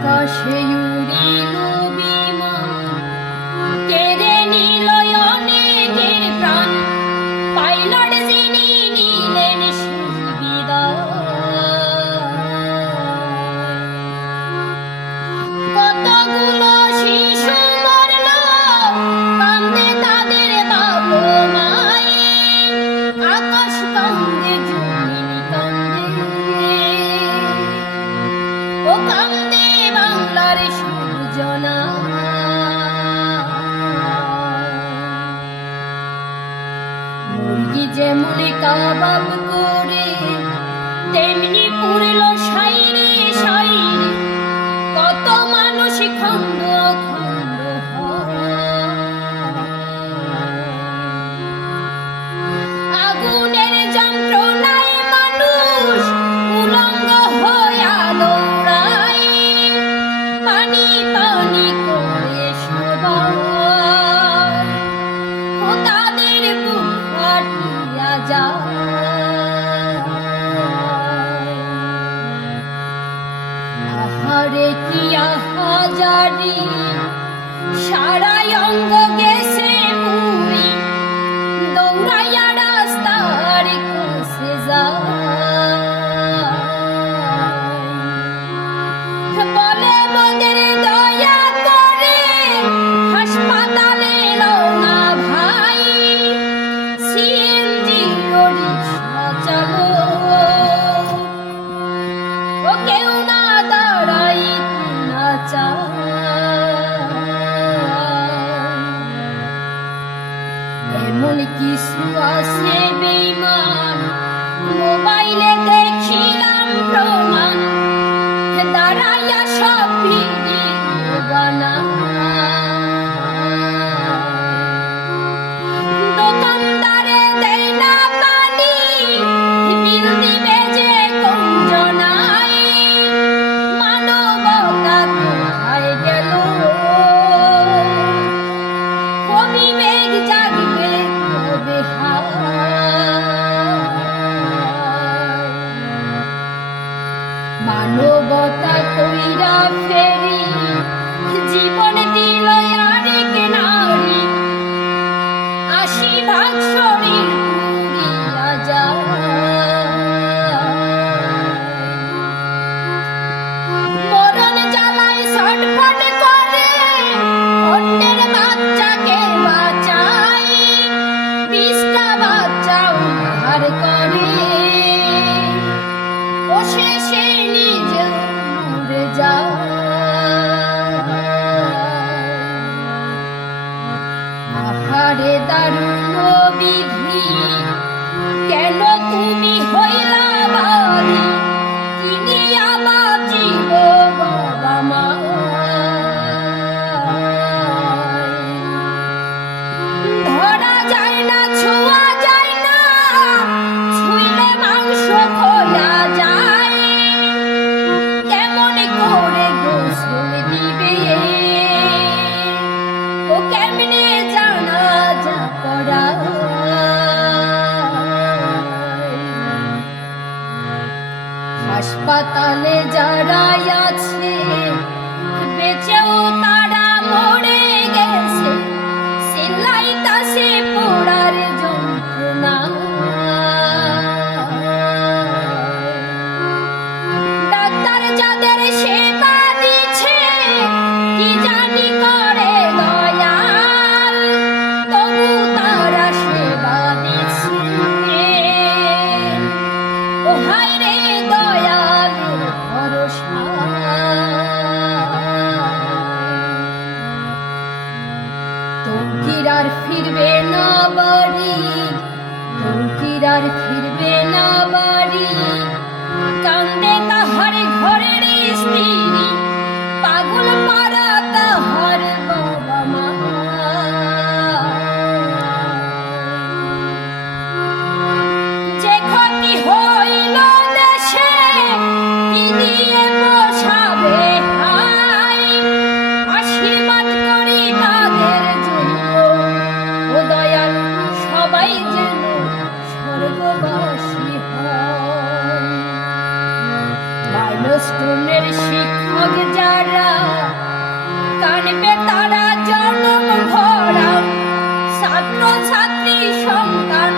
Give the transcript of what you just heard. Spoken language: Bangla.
আকাশে উড়িল বিমান, কেড়ে নিল অনেকের প্রাণ, পাইলট যিনি নিলেন সেই বিদায়। কতগুলো শিশু মরল, কান্দে তাদের বাপ মাই, আকাশ কান্দে জমিন কান্দে, ও কান্দে বাংলার সূর্যনা। মুরগি যেমন কাবাব করে, তেমনি পুরল সাইরে সাইরে, কত মানুষ খন্ড খন্ড আগুনের যন্ত্রণায় মানুষ উলঙ্গ হইয়া দৌড়ায়, পানি পানি করে সবাই, ও তাদের বুক ফাটিয়া যায়। আহারে কি আহাজারি, সারাই অঙ্গ গেছে পুরি, দৌড়াইয়া রাস্তার কাছে যায়। বলে মোদের দয়া করে হাসপাতালে লও না ভাই, সিএনজি রিক্সা চালো, ও কেউ না দাঁড়াই না চায়। এমন কিছু আছে বেঈমান, মোবাইলে দেখিলাম প্রমাণ, দাঁড়াইয়া সব ভিডিও বানায়। দোকানদারে দেয় না পানি, বিল দিবে যে কঞ্জনায়, মানবতা কোথায় গেল, অবিবেক জাগবে কবে মানবতা কইরা ফেরি, জীবন দিল আরেক নারী, ৮০% শরীর পুড়িয়া যায়। মরণ জ্বালায় ছটফট করে, অন্যের বাচ্চাকে বাঁচায়, ২০টা বাচ্চা উদ্ধার করে, ও শেষে নিজে মরে যায়। আহারে দারুণ বিধি, কেন তুমি হইলা বাড়ি, কিনিয়া বাঁচিব বাবা মা। ধরা যায় না, ছোঁয়া যায় না, ছুঁইলে মাংস খোলা যায়, কেমন করে গোসল দিবে, ও কেমনে জানাজা পড়ায়। হাসপাতালে যারা আছে, বেঁচেও তারা মরে গেছে, সিলাইতাছে পোড়ার যন্ত্রণা। ডাক্তার যাদের সেবা দিচ্ছে, কি জানি করে দয়াল, তবু তারা সেবা দিচ্ছে, ও হায় রে দয়াল ভরসা। তৌকির আর ফিরবে না বাড়ি, তৌকির আর ফিরবে না বাড়ি, কান্দে তাহার ঘরের স্ত্রী, পাগল পাড়া তাহার বাবা মা। যে ক্ষতি হইল দেশে, কি দিয়ে পোষাবে হায়, আশীর্বাদ করি তাদের জন্য, ও দয়াল সবাই যেন স্বর্গবাসী হয়। মাইলস্টোনের শিক্ষক যারা ছাত্র ছাত্রী সন্তান